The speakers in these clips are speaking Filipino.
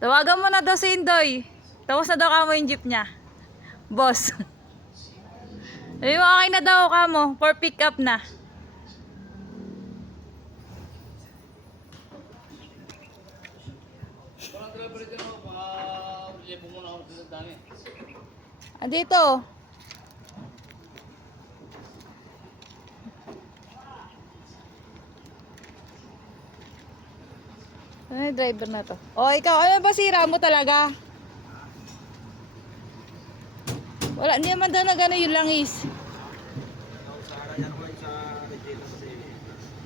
Tawagan mo na daw si Indoy. Tapos na daw kamo yung jeep niya. Boss. Sabi mo, okay na daw kamo. For pick up na. Andito. Ano yung driver na to? O, ikaw, ano ba sira mo talaga? Wala, hindi naman daw na gano'n yung langis.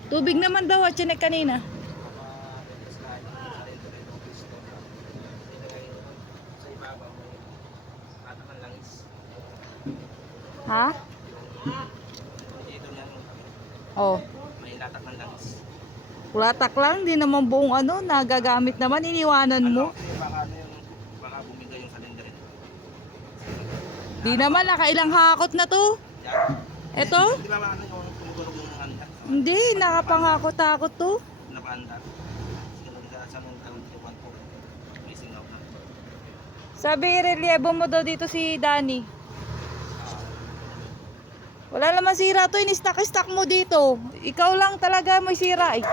Tubig naman daw, at chinek kanina. Ha? Oh. May latak ng langis. Kulatak lang, di naman buong ano, nagagamit naman, iniwanan mo. Baka bumiga yung cylinder. Di naman, nakailang hakot na to. Eto? Di ba ano yung tumugurog ng handa? Hindi, nakapangakot-takot to. Napahanda. Ganun sa mong taon iwan po. Missing out na. Sabi, relievo mo daw dito si Danny. Wala naman sira to, in-stack mo dito. Ikaw lang talaga may sira eh.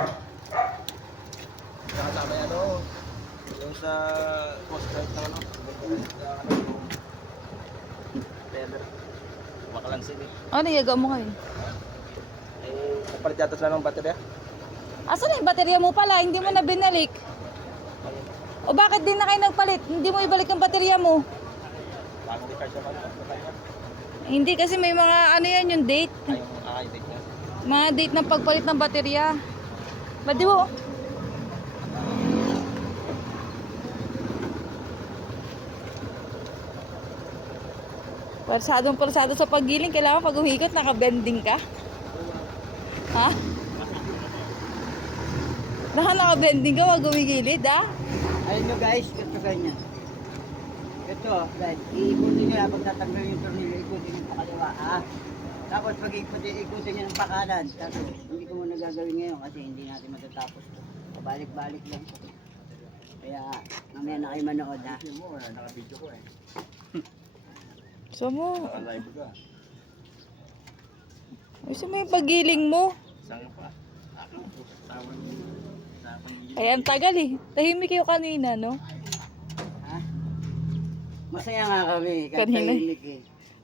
Nakasama yan o. Yung sa post drive na ano. Leather. Makalansin eh. Ano, yaga mo ngayon? Kapalit yata sila ng baterya. Asan na yung baterya mo pala? Hindi mo na binalik. O bakit din na kayo nagpalit? Hindi mo ibalik yung baterya mo. Bago di kasi naman. Hindi kasi may mga ano yan yung date. Ay, yung date niya. Mga date ng pagpalit ng baterya. Ba't di mo? Parsadong sa paggiling. Kailangan pag umikot naka-bending ka. Ha? Naka-bending ka pag umigilid ha? Ayun nyo guys, ito ganyan. Ito, guys, iikutin nyo lang pag tatanggal yung tornilyo, ikutin nyo pakaliwa, Tapos pag ikutin nyo ng pakanan, tapos hindi ko muna gagawin ngayon kasi hindi natin matatapos to. Pabalik-balik lang to. Kaya mamaya na kayo manood ha. Naka-video ko eh. So mo. Naka-live ka. Gusto mo yung paggiling mo? Saan pa? Ay, ang tagal eh. Tahimik kayo kanina, no? Ha? Masaya nga kami, kahit Kanina. tahimik eh.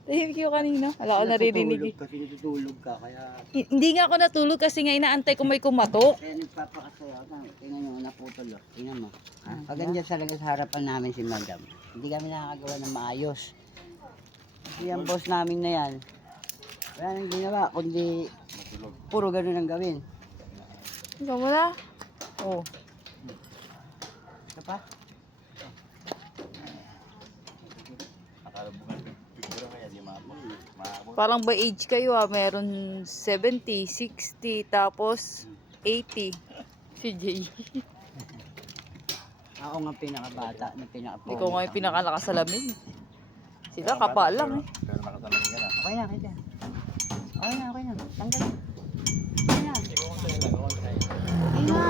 Tahimik kayo kanina. Wala ko naririnig eh. Kasi natutulog ka, kaya Hindi nga ako natulog kasi nga inaantay ko may kumatok. kaya nagpapakasaya ako. Tingnan nyo, naputol oh. Tingnan mo. Pag andyan talaga sa harapan namin si Madam, hindi kami nakakagawa ng maayos. Kasi ang boss namin na yan, wala nang ginawa, kundi puro ganun ang gawin. Ikaw wala? Oh. Ito pa? Nakalabukan picture kaya di maabot. Parang by age kayo ah. Meron 70, 60, tapos 80. Si Jay. Ako nga pinakabata na pinaka-pogi. Ikaw nga yung pinakalakasalamin. Sila kapa lang eh. Pero nakasalamin ka na. Okay na, kita. Okay na. Tanggal na. Okay na. Ikaw kung sa'yo lang, Okay na.